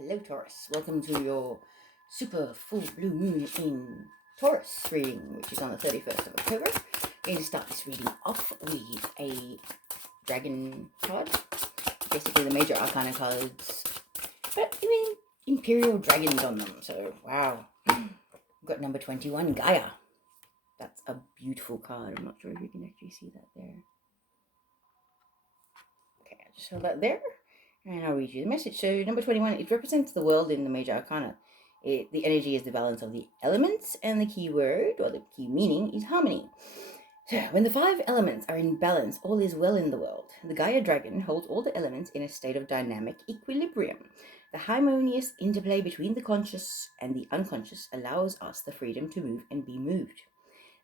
Hello Taurus, welcome to your super full blue moon in Taurus reading, which is on the 31st of October. We're going to start this reading off with a dragon card, basically the major arcana cards, but even imperial dragons on them, so wow. We've got number 21, Gaia. That's a beautiful card. I'm not sure if you can actually see that there. Okay, I just held that there. And I'll read you the message. So number 21, it represents the world in the major arcana. The energy is the balance of the elements, and the key word, or the key meaning, is harmony. So when the 5 elements are in balance, all is well in the world. The Gaia dragon holds all the elements in a state of dynamic equilibrium. The harmonious interplay between the conscious and the unconscious allows us the freedom to move and be moved.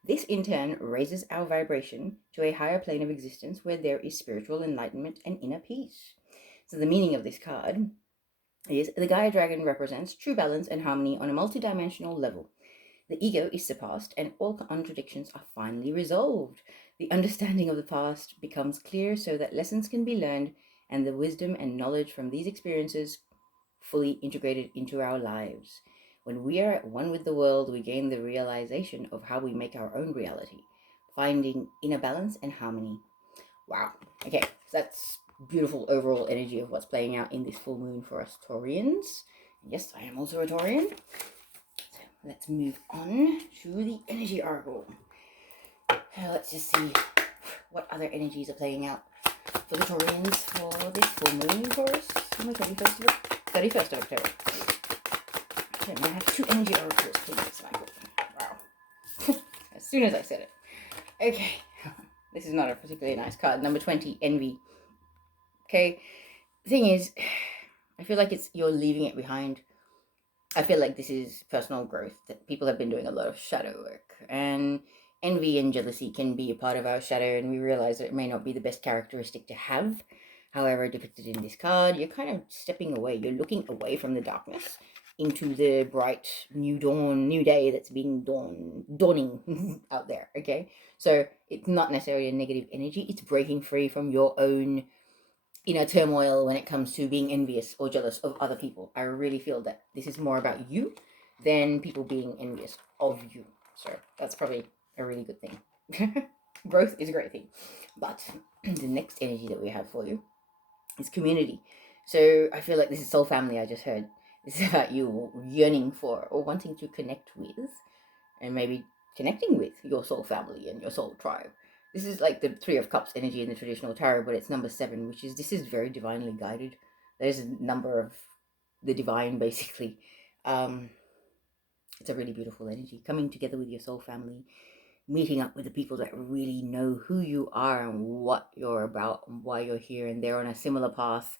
This in turn raises our vibration to a higher plane of existence where there is spiritual enlightenment and inner peace. So the meaning of this card is the Gaia dragon represents true balance and harmony on a multidimensional level. The ego is surpassed and all contradictions are finally resolved. The understanding of the past becomes clear so that lessons can be learned and the wisdom and knowledge from these experiences fully integrated into our lives. When we are at one with the world, we gain the realization of how we make our own reality, finding inner balance and harmony. Wow. Okay, so that's beautiful overall energy of what's playing out in this full moon for us Taurians. Yes, I am also a Taurian. So let's move on to the energy oracle. Let's just see what other energies are playing out for the Taurians for this full moon for us on the 31st of October. Okay, I have 2 energy oracles, please, Michael. Wow. As soon as I said it. Okay. This is not a particularly nice card. Number 20, Envy. Okay, the thing is, I feel like you're leaving it behind. I feel like this is personal growth, that people have been doing a lot of shadow work, and envy and jealousy can be a part of our shadow, and we realize that it may not be the best characteristic to have. However, depicted in this card, you're kind of stepping away. You're looking away from the darkness into the bright new dawn, new day that's being dawning out there, okay? So it's not necessarily a negative energy. It's breaking free from your own inner turmoil when it comes to being envious or jealous of other people. I really feel that this is more about you than people being envious of you. So that's probably a really good thing. Growth is a great thing. But the next energy that we have for you is community. So I feel like this is soul family. I just heard this is about you yearning for or wanting to connect with, and maybe connecting with your soul family and your soul tribe. This is like the 3 of Cups energy in the traditional tarot, but it's number 7, which is, this is very divinely guided. There's a number of the divine, basically. It's a really beautiful energy. Coming together with your soul family, meeting up with the people that really know who you are and what you're about and why you're here, and they're on a similar path.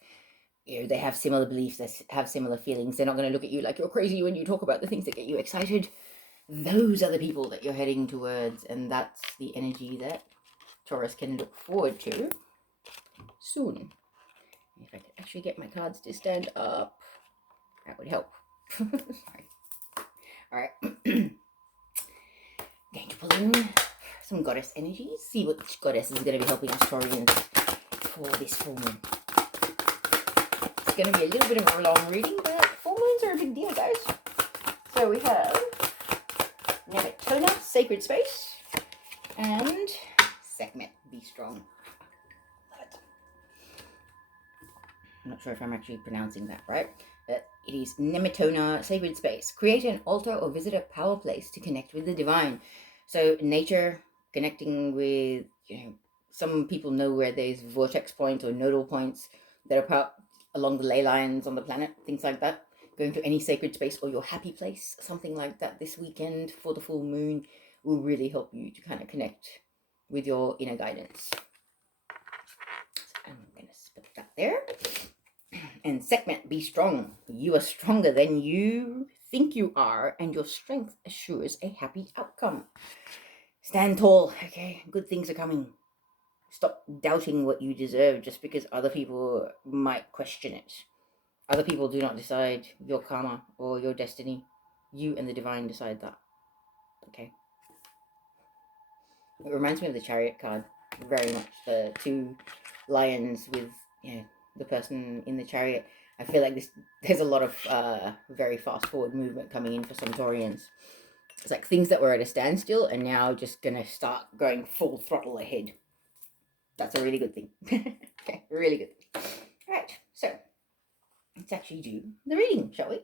You know, they have similar beliefs, they have similar feelings. They're not going to look at you like you're crazy when you talk about the things that get you excited. Those are the people that you're heading towards, and that's the energy that Taurus can look forward to soon. If I could actually get my cards to stand up, that would help. Sorry. Alright. Going to pull in some goddess energies, see which goddess is going to be helping us Taurians for this full moon. It's going to be a little bit of a long reading, but full moons are a big deal, guys. So we have Nemetona, Sacred Space, and Sekhmet, Be Strong. Love it. I'm not sure if I'm actually pronouncing that right, but it is Nemetona, Sacred Space. Create an altar or visit a power place to connect with the divine. So nature, connecting with, some people know where there's vortex points or nodal points that are along the ley lines on the planet, things like that. Going to any sacred space or your happy place, something like that this weekend for the full moon will really help you to kind of connect with your inner guidance. So I'm going to put that there. And Sekhmet, be strong. You are stronger than you think you are, and your strength assures a happy outcome. Stand tall, okay? Good things are coming. Stop doubting what you deserve just because other people might question it. Other people do not decide your karma or your destiny. You and the divine decide that. Okay? It reminds me of the Chariot card very much. The 2 lions with, the person in the chariot. I feel like there's a lot of very fast forward movement coming in for some Taurians. It's like things that were at a standstill are now just gonna start going full throttle ahead. That's a really good thing. Okay, really good. All right, so let's actually do the reading, shall we?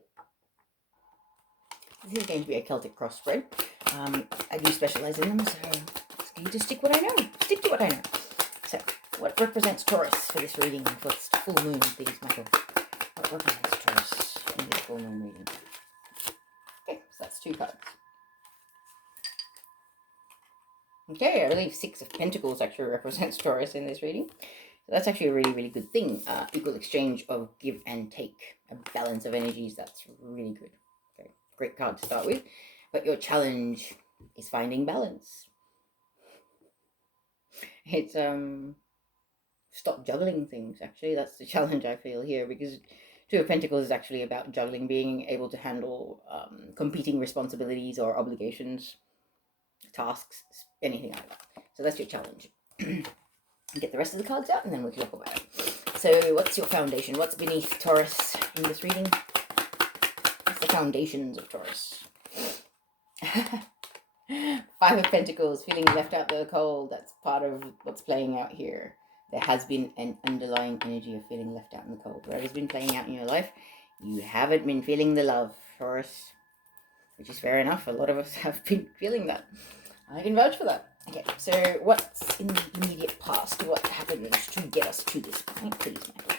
This is going to be a Celtic crossbred. I do specialize in them, so it's going to stick what I know. Stick to what I know. So, what represents Taurus for this reading for its full moon, please, Michael? What represents Taurus in this full moon reading? Okay, so that's 2 cards. Okay, I believe 6 of Pentacles actually represents Taurus in this reading. So that's actually a really, really good thing. Equal exchange of give and take. A balance of energies, that's really good. Okay, great card to start with. But your challenge is finding balance. It's, stop juggling things, actually. That's the challenge I feel here, because 2 of Pentacles is actually about juggling, being able to handle competing responsibilities or obligations, tasks, anything like that. So that's your challenge. Get the rest of the cards out and then we'll talk about it. So what's your foundation? What's beneath Taurus in this reading? What's the foundations of Taurus? 5 of Pentacles, feeling left out in the cold. That's part of what's playing out here. There has been an underlying energy of feeling left out in the cold. Whatever's been playing out in your life, you haven't been feeling the love, Taurus. Which is fair enough. A lot of us have been feeling that. I can vouch for that. Okay, so what's in the immediate past? What happened to get us to this point, please, Michael?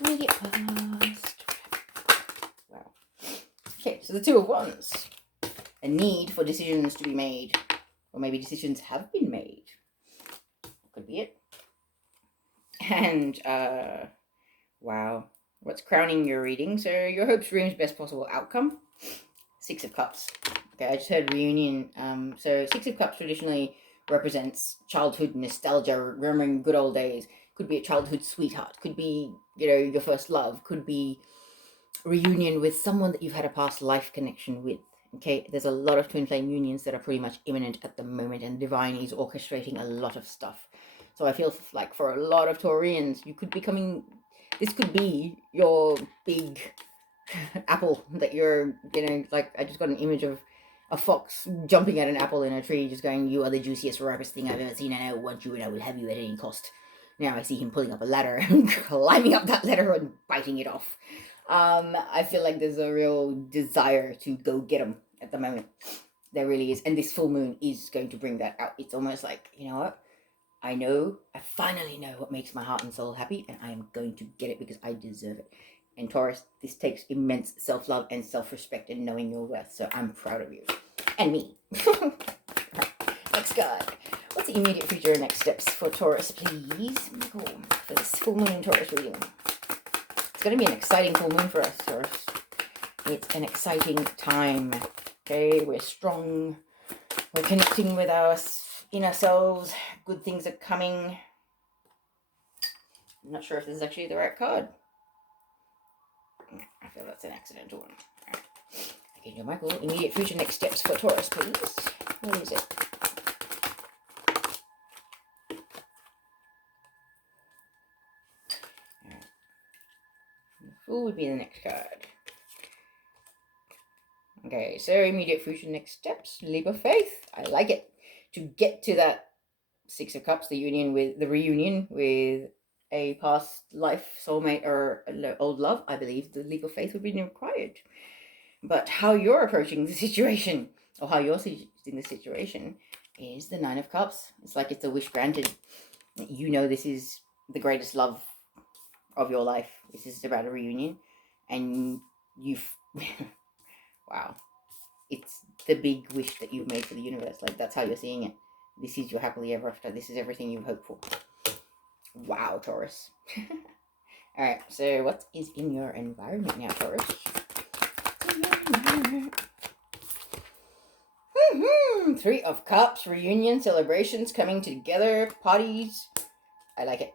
Immediate past. Wow. Okay, so the 2 of Wands. A need for decisions to be made. Or maybe decisions have been made. Could be it. And, wow. What's crowning your reading? So, your hopes, dreams, best possible outcome. 6 of Cups. Okay, I just heard reunion. So 6 of Cups traditionally represents childhood nostalgia, remembering good old days. Could be a childhood sweetheart. Could be, your first love. Could be reunion with someone that you've had a past life connection with. Okay, there's a lot of twin flame unions that are pretty much imminent at the moment, and Divine is orchestrating a lot of stuff. So I feel like for a lot of Taurians, you could be coming. This could be your big apple that you're, like I just got an image of a fox jumping at an apple in a tree, just going, "You are the juiciest, ripest thing I've ever seen, and I want you, and I will have you at any cost." Now I see him pulling up a ladder and climbing up that ladder and biting it off. I feel like there's a real desire to go get him at the moment. There really is, and this full moon is going to bring that out. It's almost like, you know what? I finally know what makes my heart and soul happy, and I am going to get it because I deserve it. And Taurus, this takes immense self-love and self-respect and knowing your worth. So I'm proud of you. And me. Next card. What's the immediate future and next steps for Taurus, please? Michael, for this full moon Taurus reading. It's going to be an exciting full moon for us, Taurus. It's an exciting time. Okay, we're strong. We're connecting with our inner selves. Good things are coming. I'm not sure if this is actually the right card. I feel that's an accidental one. Right. Okay, Joe Michael, immediate future next steps for Taurus, please. What is it? Right. The Fool would be the next card. Okay, so immediate future next steps, leap of faith. I like it. To get to that 6 of Cups, the reunion with a past life soulmate or old love, I believe the leap of faith would be required. But how you're approaching the situation, or how you're in the situation, is the 9 of Cups. It's like it's a wish granted. This is the greatest love of your life. This is about a reunion, and you've wow, it's the big wish that you've made for the universe. Like, that's how you're seeing it. This is your happily ever after. This is everything you've hoped for. Wow, Taurus. All right, so what is in your environment now, Taurus? Mm-hmm. 3 of Cups, reunion, celebrations, coming together, parties. I like it.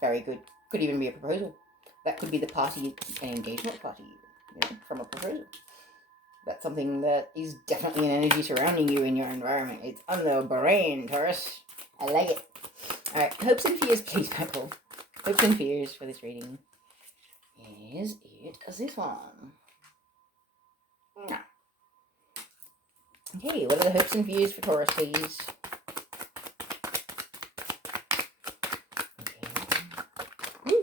Very good. Could even be a proposal. That could be the party, an engagement party, from a proposal. That's something that is definitely an energy surrounding you in your environment. It's on the brain, Taurus. I like it. All right, hopes and fears, please, Michael. Hopes and fears for this reading. is it as this one. Okay, what are the hopes and fears for Taurus, please? Okay.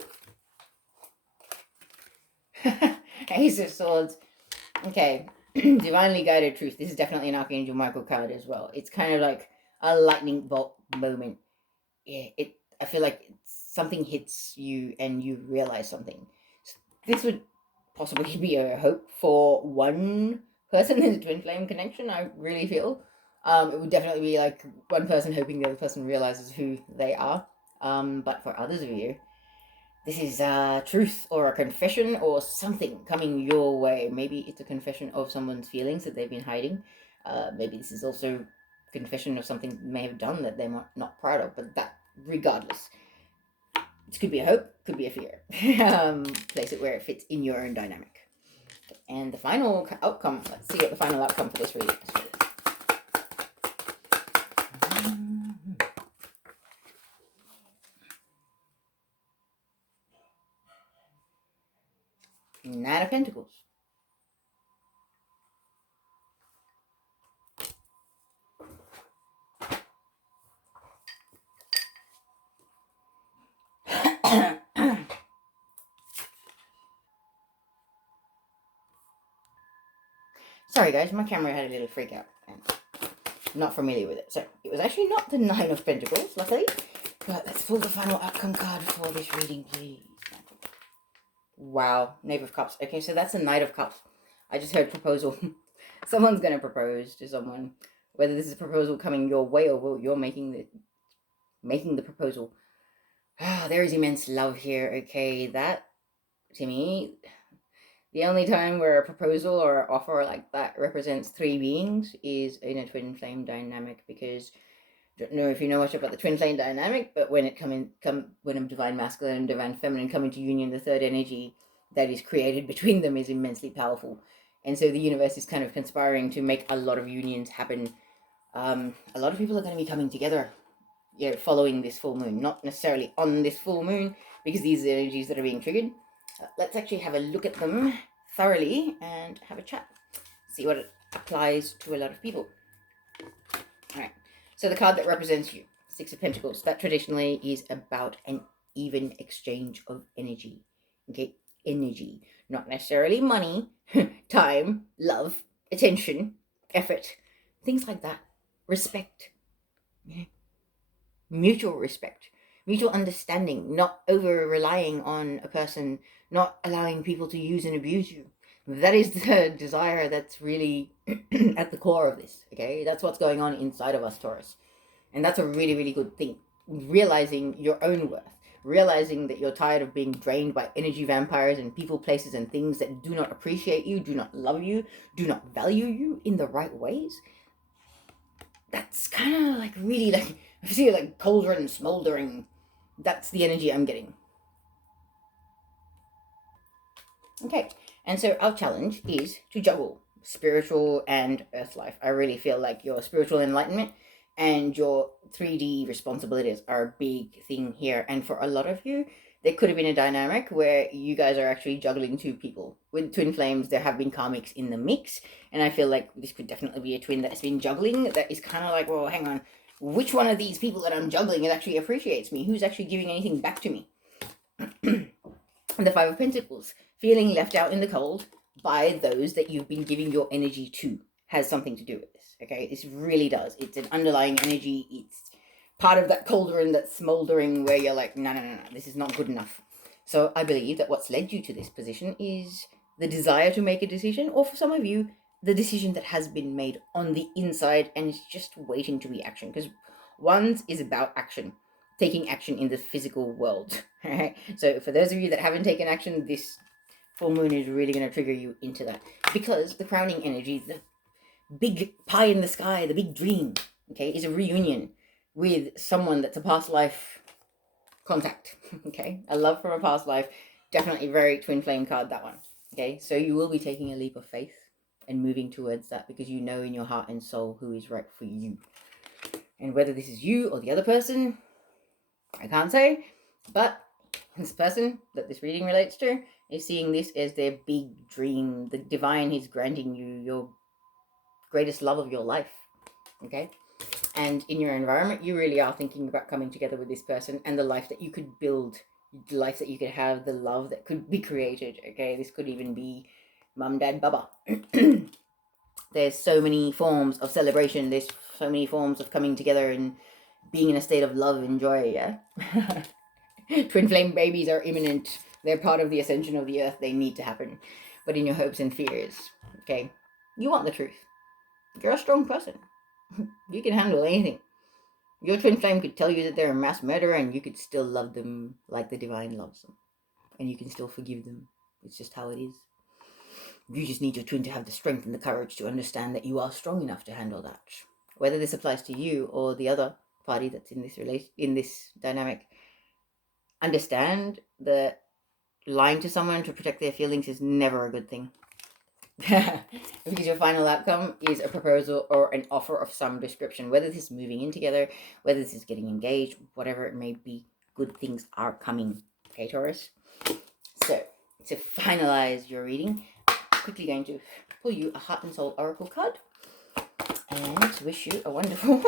Ace of Swords. Okay, Divinely Guided Truth. This is definitely an Archangel Michael card as well. It's kind of like a lightning bolt moment. Yeah, I feel like something hits you and you realize something. This would possibly be a hope for one person in a twin flame connection. I really feel it would definitely be like one person hoping the other person realizes who they are. But for others of you, this is truth or a confession or something coming your way. Maybe it's a confession of someone's feelings that they've been hiding. Maybe this is also confession of something they may have done that they're not proud of. But that, regardless, this could be a hope, could be a fear. Place it where it fits in your own dynamic. And the final outcome. Let's see what the final outcome for this reading is. Knight of Pentacles. Sorry guys, my camera had a little freak out. And I'm not familiar with it. So it was actually not the Nine of Pentacles, luckily. But let's pull the final outcome card for this reading, please. Wow, Knave of Cups. Okay, so that's a Knight of Cups. I just heard proposal. Someone's going to propose to someone. Whether this is a proposal coming your way or you're making the proposal. There is immense love here. Okay, that, to me, the only time where a proposal or offer like that represents three beings is in a twin flame dynamic, because I don't know if you know much about the twin flame dynamic, but when when a divine masculine and divine feminine come into union, the third energy that is created between them is immensely powerful. And so the universe is kind of conspiring to make a lot of unions happen. A lot of people are going to be coming together, following this full moon. Not necessarily on this full moon, because these are energies that are being triggered. Let's actually have a look at them thoroughly and have a chat. See what it applies to a lot of people. Alright, so the card that represents you, Six of Pentacles, that traditionally is about an even exchange of energy. Okay, energy. Not necessarily money, time, love, attention, effort, things like that. Respect. Yeah. Mutual respect, mutual understanding, not over relying on a person, not allowing people to use and abuse you. That is the desire that's really at the core of this, okay? That's what's going on inside of us, Taurus. And that's a really, really good thing. Realizing your own worth, realizing that you're tired of being drained by energy vampires and people, places, and things that do not appreciate you, do not love you, do not value you in the right ways. That's kind of like really like, I see it like cauldron smoldering. That's the energy I'm getting. Okay, and so our challenge is to juggle spiritual and earth life. I really feel like your spiritual enlightenment and your 3D responsibilities are a big thing here. And for a lot of you, there could have been a dynamic where you guys are actually juggling two people. With twin flames, there have been karmics in the mix, and I feel like this could definitely be a twin that's been juggling, that is kind of like, well, hang on, which one of these people that I'm juggling actually appreciates me? Who's actually giving anything back to me? The Five of Pentacles, feeling left out in the cold by those that you've been giving your energy to, has something to do with this, okay? This really does. It's an underlying energy. It's part of that cauldron that's smoldering where you're like, no, this is not good enough. So I believe that what's led you to this position is the desire to make a decision, or for some of you, the decision that has been made on the inside and is just waiting to be action. Because one is about action, taking action in the physical world. Right? So for those of you that haven't taken action, this full moon is really going to trigger you into that. Because the crowning energy, the big pie in the sky, the big dream, okay, is a reunion with someone that's a past life contact, okay? A love from a past life, definitely very twin flame card, that one, okay? So you will be taking a leap of faith and moving towards that, because you know in your heart and soul who is right for you. And whether this is you or the other person, I can't say, but this person that this reading relates to is seeing this as their big dream. The divine is granting you your greatest love of your life. Okay? And in your environment, you really are thinking about coming together with this person and the life that you could build, the life that you could have, the love that could be created. Okay? This could even be mum, dad, baba. There's so many forms of celebration. There's so many forms of coming together and being in a state of love and joy. Yeah. Twin flame babies are imminent. They're part of the ascension of the earth. They need to happen. But in your hopes and fears, okay, you want the truth. You're a strong person. You can handle anything. Your twin flame could tell you that they're a mass murderer, and you could still love them like the divine loves them, and you can still forgive them. It's just how it is. You just need your twin to have the strength and the courage to understand that you are strong enough to handle that. Whether this applies to you or the other party that's in this dynamic, understand that lying to someone to protect their feelings is never a good thing. Because your final outcome is a proposal or an offer of some description, whether this is moving in together, whether this is getting engaged, whatever it may be, good things are coming. Okay, Taurus? So, to finalize your reading, I'm quickly going to pull you a Heart and Soul Oracle card and wish you a wonderful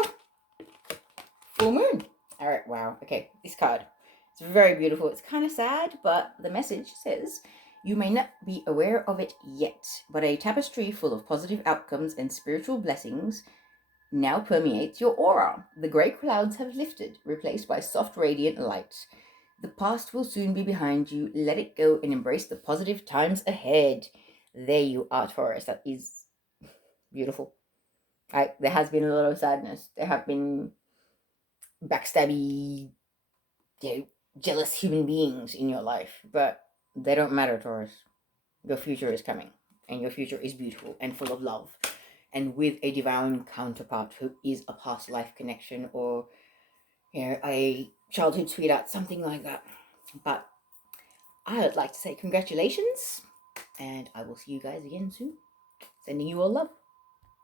full moon. All right, wow. Okay, this card. It's very beautiful. It's kind of sad, but the message says, you may not be aware of it yet, but a tapestry full of positive outcomes and spiritual blessings now permeates your aura. The grey clouds have lifted, replaced by soft, radiant light. The past will soon be behind you. Let it go and embrace the positive times ahead. There you are, Taurus. That is beautiful. Right? There has been a lot of sadness. There have been backstabby, jealous human beings in your life, but they don't matter, Taurus. Your future is coming, and your future is beautiful and full of love, and with a divine counterpart who is a past life connection or a childhood sweetheart, something like that. But I would like to say congratulations, and I will see you guys again soon. Sending you all love.